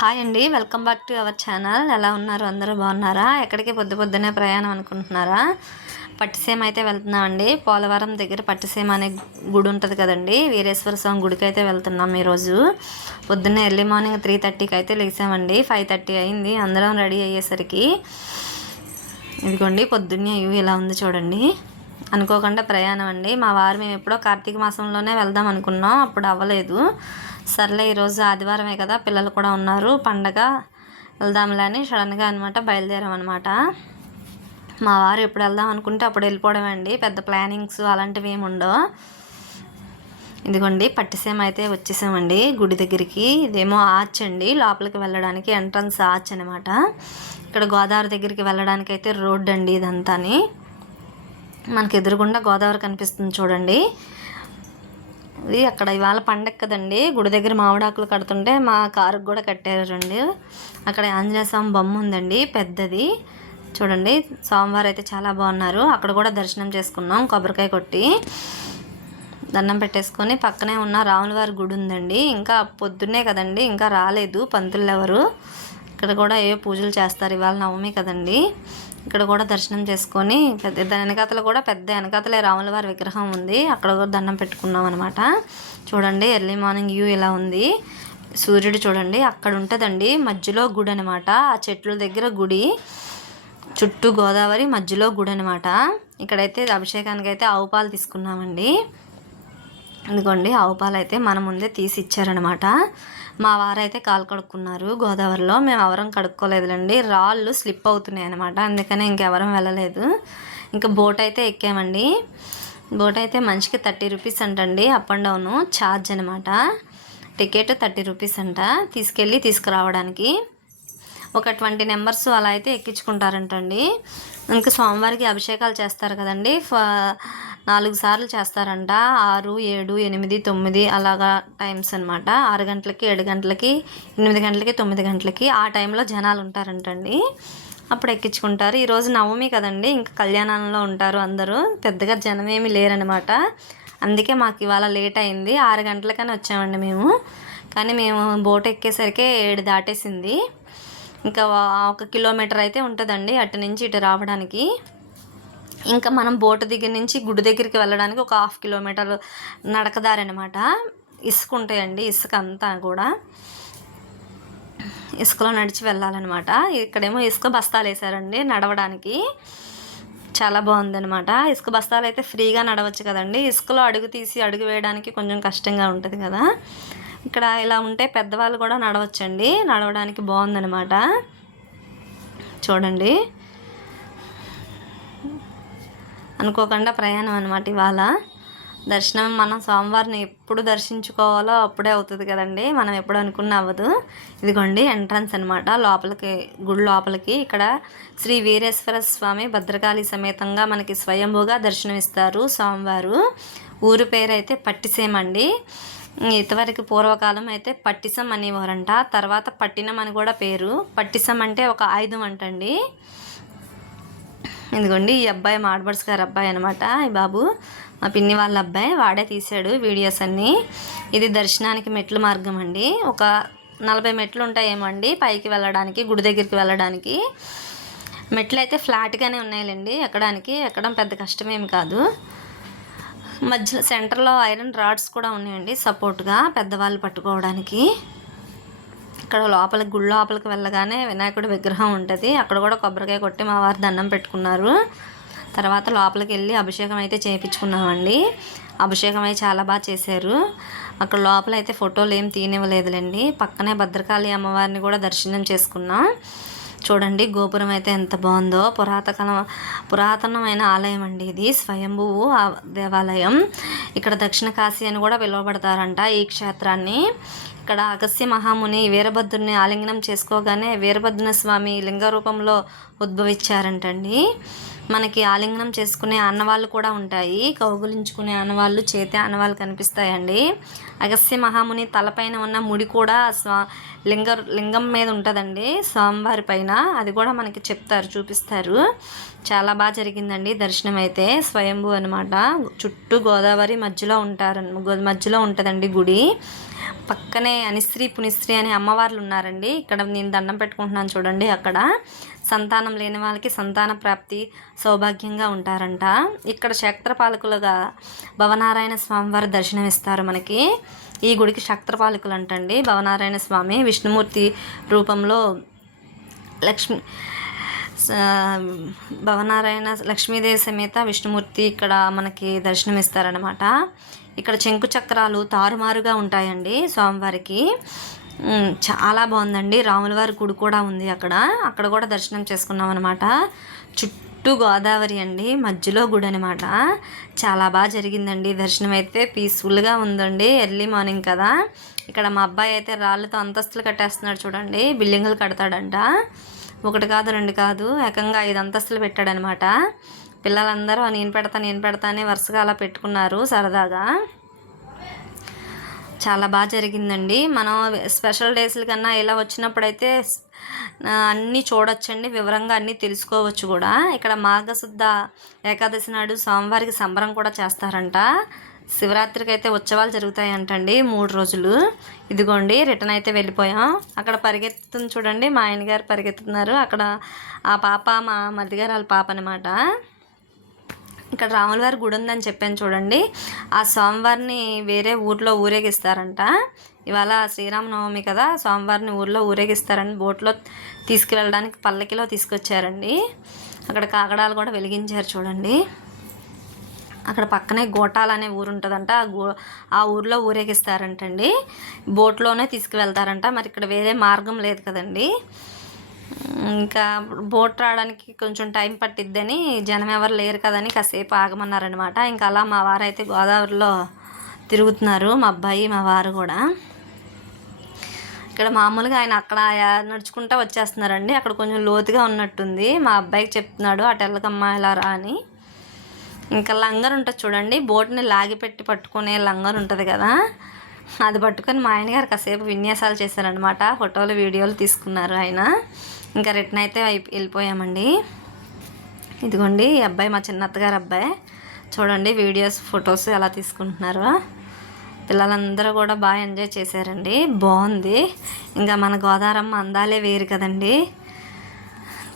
Hi అండి, welcome back to our channel. ఎలా ఉన్నారు? అందరూ బాగున్నారా? ఎక్కడికి పొద్దున్నే ప్రయాణం అనుకుంటున్నారా? పట్టిసీమ అయితే వెళ్తున్నామండి. పోలవరం దగ్గర పట్టిసీమ అనే గుడి ఉంటుంది కదండి, వీరేశ్వర స్వామి గుడికి అయితే వెళ్తున్నాం. ఈరోజు పొద్దున్నే ఎర్లీ మార్నింగ్ 3:30కి అయితే లేసామండి. 5:30 అయింది అందరం రెడీ అయ్యేసరికి. ఇదిగోండి పొద్దున్నే వ్యూ ఇలా ఉంది చూడండి. అనుకోకుండా ప్రయాణం అండి. మా వారు మేము ఎప్పుడో కార్తీక మాసంలోనే వెళ్దాం అనుకున్నాం, అప్పుడు అవ్వలేదు. సర్లే ఈరోజు ఆదివారమే కదా, పిల్లలు కూడా ఉన్నారు, పండగ వెళ్దాంలే అని సడన్గా అనమాట బయలుదేరామన్నమాట. మా వారు ఎప్పుడు వెళ్దాం అనుకుంటే అప్పుడు వెళ్ళిపోవడం అండి, పెద్ద ప్లానింగ్స్ అలాంటివి ఏమి ఉండవు. ఇదిగోండి పట్టిసీమ అయితే వచ్చేసామండి గుడి దగ్గరికి. ఇదేమో ఆర్చ్ అండి, లోపలికి వెళ్ళడానికి ఎంట్రన్స్ ఆర్చ్ అనమాట. ఇక్కడ గోదావరి దగ్గరికి వెళ్ళడానికి అయితే రోడ్ అండి ఇదంతాని. మనకి ఎదురుగుండా గోదావరి కనిపిస్తుంది చూడండి. ఇది అక్కడ ఇవాళ పండగ కదండి, గుడి దగ్గర మామిడాకులు కడుతుంటే మా కారుకు కూడా కట్టారండి. అక్కడ ఆంజనేయ స్వామి బొమ్మ ఉందండి పెద్దది చూడండి. స్వామివారు అయితే చాలా బాగున్నారు. అక్కడ కూడా దర్శనం చేసుకున్నాం, కొబ్బరికాయ కొట్టి దండం పెట్టేసుకొని. పక్కనే ఉన్న రాములవారి గుడి ఉందండి. ఇంకా పొద్దున్నే కదండి, ఇంకా రాలేదు పంతులు ఎవరు. ఇక్కడ కూడా ఏ పూజలు చేస్తారు, ఇవాళ నవమి కదండి. ఇక్కడ కూడా దర్శనం చేసుకొని దాని వెనకాతల కూడా పెద్ద వెనకాతలే రాములవారి విగ్రహం ఉంది, అక్కడ కూడా దండం పెట్టుకున్నాం అనమాట. చూడండి ఎర్లీ మార్నింగ్ వ్యూ ఇలా ఉంది. సూర్యుడు చూడండి అక్కడ ఉంటుందండి, మధ్యలో గుడి అనమాట. ఆ చెట్ల దగ్గర గుడి, చుట్టూ గోదావరి, మధ్యలో గుడి అనమాట. ఇక్కడైతే అభిషేకానికి అయితే ఆవు పాలు తీసుకున్నామండి. ఇదిగోండి ఆవు పాలు అయితే మన ముందే తీసి ఇచ్చారనమాట. మా వారైతే కాలు కడుక్కున్నారు గోదావరిలో, మేము ఎవరం కడుక్కోలేదులండి. రాళ్ళు స్లిప్ అవుతున్నాయి అనమాట, అందుకనే ఇంకెవరం వెళ్ళలేదు. ఇంకా బోట్ అయితే ఎక్కామండి. బోట్ అయితే మనిషికి 30 రూపీస్ అంటండి, అప్ అండ్ డౌన్ ఛార్జ్ అనమాట. టికెట్ 30 రూపీస్ అంట, తీసుకురావడానికి. ఒక 20 నెంబర్స్ అలా అయితే ఎక్కించుకుంటారంటండి. ఇంకా స్వామివారికి అభిషేకాలు చేస్తారు కదండి, 4 సార్లు చేస్తారంట. 6, 7, 8, 9 అలాగా టైమ్స్ అనమాట. 6 గంటలకి, 7 గంటలకి, 8 గంటలకి, 9 గంటలకి ఆ టైంలో జనాలు ఉంటారంటండి, అప్పుడు ఎక్కించుకుంటారు. ఈరోజు నవమి కదండి, ఇంకా కళ్యాణంలో ఉంటారు అందరూ, పెద్దగా జనమేమి లేరనమాట. అందుకే మాకు ఇవాళ లేట్ అయింది. 6 గంటలకని వచ్చామండి మేము. కానీ మేము బోట్ ఎక్కేసరికి 7 దాటేసింది. ఇంకా 1 కిలోమీటర్ అయితే ఉంటుందండి అటు నుంచి ఇటు రావడానికి. ఇంకా మనం బోటు దగ్గర నుంచి గుడి దగ్గరికి వెళ్ళడానికి ఒక 1/2 కిలోమీటర్ నడకదారి అనమాట. ఇసుక ఉంటాయండి, ఇసుక అంతా కూడా ఇసుకలో నడిచి వెళ్ళాలన్నమాట. ఇక్కడేమో ఇసుక బస్తాలు వేసారండి నడవడానికి, చాలా బాగుందనమాట. ఇసుక బస్తాలు అయితే ఫ్రీగా నడవచ్చు కదండి, ఇసుకలో అడుగు తీసి అడుగు వేయడానికి కొంచెం కష్టంగా ఉంటుంది కదా. ఇక్కడ ఇలా ఉంటే పెద్దవాళ్ళు కూడా నడవచ్చండి, నడవడానికి బాగుందనమాట. చూడండి అనుకోకుండా ప్రయాణం అనమాట ఇవాళ. దర్శనం మనం స్వామివారిని ఎప్పుడు దర్శించుకోవాలో అప్పుడే అవుతుంది కదండి, మనం ఎప్పుడు అనుకున్న అవ్వదు. ఇదిగోండి ఎంట్రన్స్ అనమాట లోపలికి, గుడి లోపలికి. ఇక్కడ శ్రీ వీరేశ్వర స్వామి భద్రకాళి సమేతంగా మనకి స్వయంభూగా దర్శనమిస్తారు స్వామివారు. ఊరి పేరు అయితే పట్టిసీమ అండి. ఇంతవరకు పూర్వకాలం అయితే పట్టిసం అనేవారంట, తర్వాత పట్టినం అని కూడా పేరు. పట్టిసం అంటే ఒక ఆయుధం అంటండి. ఇదిగోండి ఈ అబ్బాయి మాడబడ్స్ గారు అబ్బాయి అనమాట, ఈ బాబు మా పిన్ని వాళ్ళ అబ్బాయి, వాడే తీశాడు వీడియోస్ అన్నీ. ఇది దర్శనానికి మెట్ల మార్గం అండి. ఒక 40 మెట్లు ఉంటాయేమో అండి పైకి వెళ్ళడానికి, గుడి దగ్గరికి వెళ్ళడానికి. మెట్లు అయితే ఫ్లాట్గానే ఉన్నాయిలేండి, ఎక్కడం పెద్ద కష్టమేమి కాదు. మధ్యలో సెంటర్లో ఐరన్ రాడ్స్ కూడా ఉన్నాయండి సపోర్ట్గా పెద్దవాళ్ళు పట్టుకోవడానికి. ఇక్కడ లోపలికి, గుడి లోపలికి వెళ్ళగానే వినాయకుడి విగ్రహం ఉంటుంది, అక్కడ కూడా కొబ్బరికాయ కొట్టి మా వారు దండం పెట్టుకున్నారు. తర్వాత లోపలికి వెళ్ళి అభిషేకం అయితే చేయించుకున్నామండి. అభిషేకం అయితే చాలా బాగా చేశారు. అక్కడ లోపల అయితే ఫోటోలు ఏం తీయనివ్వలేదులేండి. పక్కనే భద్రకాళి అమ్మవారిని కూడా దర్శనం చేసుకున్నాం. చూడండి గోపురం అయితే ఎంత బాగుందో, పురాతనమైన ఆలయం అండి ఇది, స్వయంభూ దేవాలయం. ఇక్కడ దక్షిణ కాశీ అని కూడా పిలువబడతారంట ఈ క్షేత్రాన్ని. ఇక్కడ అగస్త్య మహాముని వీరభద్రుని ఆలింగనం చేసుకోగానే వీరభద్ర స్వామి లింగ రూపంలో ఉద్భవించారంటండి. మనకి ఆలింగనం చేసుకునే ఆనవాళ్ళు కూడా ఉంటాయి, కౌగులించుకునే ఆనవాళ్ళు, చేతి ఆనవాళ్ళు కనిపిస్తాయండి. అగస్త్య మహాముని తలపైన ఉన్న ముడి కూడా లింగం మీద ఉంటుందండి స్వామివారి పైన, అది కూడా మనకి చెప్తారు, చూపిస్తారు. చాలా బాగా జరిగిందండి దర్శనం అయితే. స్వయంభూ అనమాట, చుట్టూ గోదావరి మధ్యలో ఉంటుందండి గుడి. పక్కనే అనిశ్రీ పునిశ్రీ అనే అమ్మవార్లు ఉన్నారండి. ఇక్కడ నేను దండం పెట్టుకుంటున్నాను చూడండి. అక్కడ సంతానం లేని వాళ్ళకి సంతాన ప్రాప్తి సౌభాగ్యంగా ఉంటారంట. ఇక్కడ క్షేత్రపాలకులుగా భవనారాయణ స్వామివారు దర్శనమిస్తారు మనకి. ఈ గుడికి క్షేత్రపాలకులు అంటండి భవనారాయణ స్వామి. విష్ణుమూర్తి రూపంలో భవనారాయణ లక్ష్మీదేవి సమేత విష్ణుమూర్తి ఇక్కడ మనకి దర్శనమిస్తారనమాట. ఇక్కడ శంకు చక్రాలు తారుమారుగా ఉంటాయండి స్వామివారికి. చాలా బాగుందండి. రాములవారి గుడి కూడా ఉంది అక్కడ కూడా దర్శనం చేసుకున్నాం అనమాట. చుట్టూ గోదావరి అండి, మధ్యలో గుడి అనమాట. చాలా బాగా జరిగిందండి దర్శనం అయితే. పీస్ఫుల్గా ఉందండి. ఎర్లీ మార్నింగ్ కదా. ఇక్కడ మా అబ్బాయి అయితే రాళ్ళతో అంతస్తులు కట్టేస్తున్నాడు చూడండి. బిల్డింగులు కడతాడంట. 1 కాదు 2 కాదు, ఏకంగా 5 అంతస్తులు పెట్టాడనమాట. పిల్లలందరూ నేను పెడతా అని వరుసగా అలా పెట్టుకున్నారు సరదాగా. చాలా బాగా జరిగిందండి. మనం స్పెషల్ డేస్ల కన్నా ఇలా వచ్చినప్పుడైతే అన్నీ చూడొచ్చండి, వివరంగా అన్నీ తెలుసుకోవచ్చు కూడా. ఇక్కడ మాఘశుద్ధ ఏకాదశి నాడు స్వామివారికి సంబరం కూడా చేస్తారంట. శివరాత్రికి అయితే ఉత్సవాలు జరుగుతాయంటండి 3 రోజులు. ఇదిగోండి రిటర్న్ అయితే వెళ్ళిపోయాం. అక్కడ పరిగెత్తుతుంది చూడండి, మా ఆయన గారు పరిగెత్తుతున్నారు. అక్కడ ఆ పాప మా మరిదిగారు వాళ్ళ పాప అనమాట. ఇక్కడ రాములవారి గుడి ఉందని చెప్పాను చూడండి. ఆ స్వామివారిని వేరే ఊర్లో ఊరేగిస్తారంట. ఇవాళ శ్రీరామనవమి కదా, స్వామివారిని ఊర్లో ఊరేగిస్తారని బోట్లో తీసుకువెళ్ళడానికి పల్లకిలో తీసుకొచ్చారండి. అక్కడ కాగడాలు కూడా వెలిగించారు చూడండి. అక్కడ పక్కనే గోటాల్ అనే ఊరు ఉంటుందంట. ఆ ఊర్లో ఊరేగిస్తారంటండి. బోట్లోనే తీసుకువెళ్తారంట. మరి ఇక్కడ వేరే మార్గం లేదు కదండి. ఇంకా బోట్ రావడానికి కొంచెం టైం పట్టిద్దని, జనం ఎవరు లేరు కదని కాసేపు ఆగమన్నారనమాట. ఇంకా అలా మా వారు అయితే గోదావరిలో తిరుగుతున్నారు, మా అబ్బాయి మా వారు కూడా. ఇక్కడ మామూలుగా ఆయన అక్కడ నడుచుకుంటూ వచ్చేస్తున్నారండి. అక్కడ కొంచెం లోతుగా ఉన్నట్టుంది. మా అబ్బాయికి చెప్తున్నాడు అటు వెళ్ళకమ్మా ఇలా రా అని. ఇంకా లంగర్ ఉంటుంది చూడండి, బోట్ని లాగిపెట్టి పట్టుకునే లంగర్ ఉంటుంది కదా, అది పట్టుకొని మా ఆయన గారు కాసేపు విన్యాసాలు చేశారనమాట. ఫోటోలు వీడియోలు తీసుకున్నారు ఆయన. ఇంకా రిటర్న్ అయితే వెళ్ళిపోయామండి. ఇదిగోండి ఈ అబ్బాయి మా చిన్నత్తగారు అబ్బాయి. చూడండి వీడియోస్ ఫొటోస్ ఎలా తీసుకుంటున్నారు. పిల్లలందరూ కూడా బాగా ఎంజాయ్ చేశారండి. బాగుంది. ఇంకా మన గోదావరమ్మ అందాలే వేరు కదండి.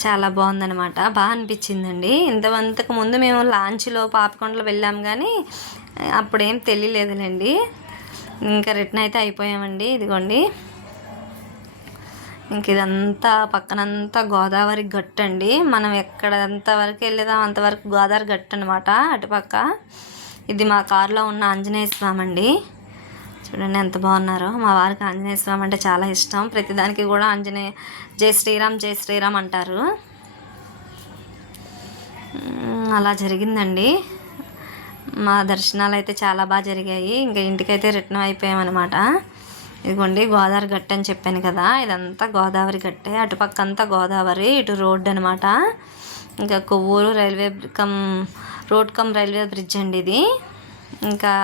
చాలా బాగుందనమాట. బాగా అనిపించిందండి. ఇంతకు ముందు మేము లాంచ్లో పాపికొండలో వెళ్ళాం కానీ అప్పుడేం తెలియలేదులేండి. ఇంకా రిటర్న్ అయితే అయిపోయామండి. ఇదిగోండి ఇంక ఇదంతా పక్కనంతా గోదావరి గట్టు అండి. మనం ఎంతవరకు వెళ్ళేదాం అంతవరకు గోదావరి గట్టు అనమాట అటుపక్క. ఇది మా కారులో ఉన్న ఆంజనేయ స్వామి అండి. చూడండి ఎంత బాగున్నారో. మా వారికి ఆంజనేయ స్వామి అంటే చాలా ఇష్టం. ప్రతిదానికి కూడా జై శ్రీరామ్ జై శ్రీరామ్ అంటారు. అలా జరిగిందండి. మా దర్శనాలు అయితే చాలా బాగా జరిగాయి. ఇంకా ఇంటికైతే రిటర్న్ అయిపోయామన్నమాట. ఇదిగోండి గోదావరి గట్టు అని చెప్పాను కదా, ఇదంతా గోదావరి గట్టే. అటుపక్క అంతా గోదావరి, ఇటు రోడ్డు అనమాట. ఇంకా Kovvur road come railway bridge అండి ఇది. ఇంకా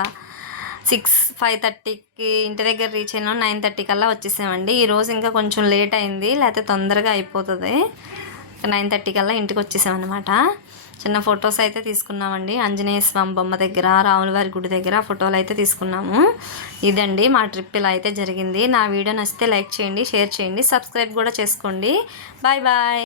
5:30కి ఇంటి దగ్గర రీచ్ అయినా 9:30 కల్లా వచ్చేసామండి. ఈరోజు ఇంకా కొంచెం లేట్ అయింది, లేకపోతే తొందరగా అయిపోతుంది. 9:30 కల్లా ఇంటికి వచ్చేసామన్నమాట. చిన్న ఫొటోస్ అయితే తీసుకున్నామండి. ఆంజనేయ స్వామి బొమ్మ దగ్గర, రాములవారి గుడి దగ్గర ఫోటోలు అయితే తీసుకున్నాము. ఇదండి మా ట్రిప్ ఇలా అయితే జరిగింది. నా వీడియో నచ్చితే లైక్ చేయండి, షేర్ చేయండి, సబ్స్క్రైబ్ కూడా చేసుకోండి. Bye bye.